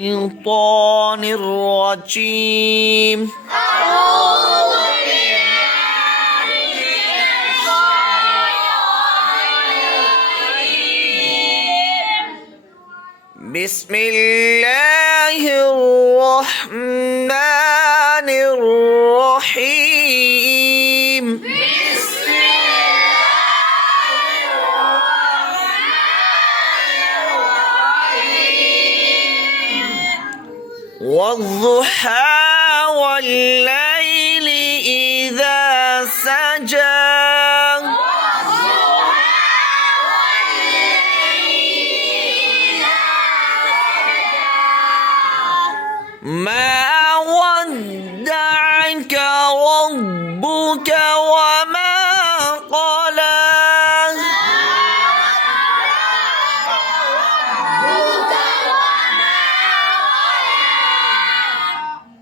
الشيطان الرجيم. بسم الله الرحمن الرحيم. والضحى والليل إذا سجى ما ودعك ربك وما قلى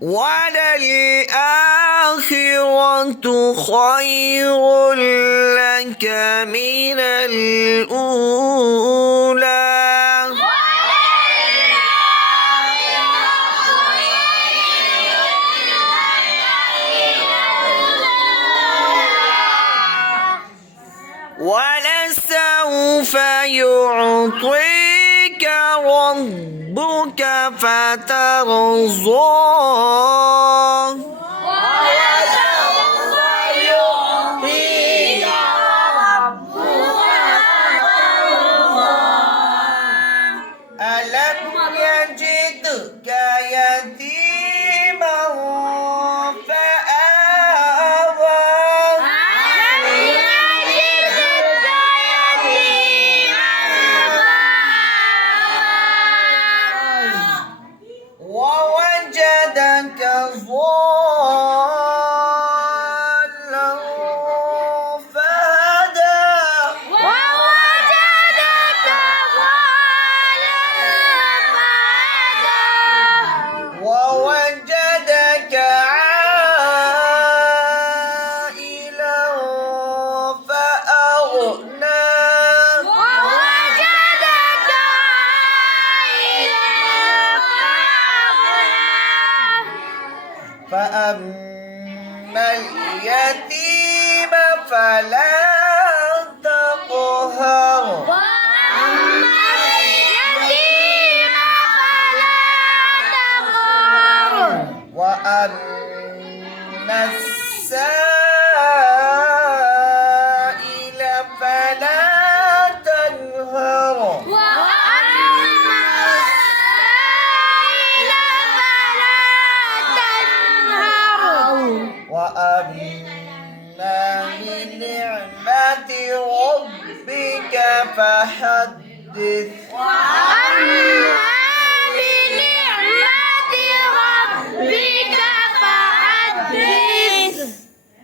وللآخرة خير لك من الأولى ولسوف يعطيك ربك فترضى ألم يجدك يتيما فآوى ووجدك ضالا فهدى ووجدك عائلا فأغنى فأما اليتيم فلا تقهر وأما السائل فلا تنهر وأما بنعمة ربك فحدث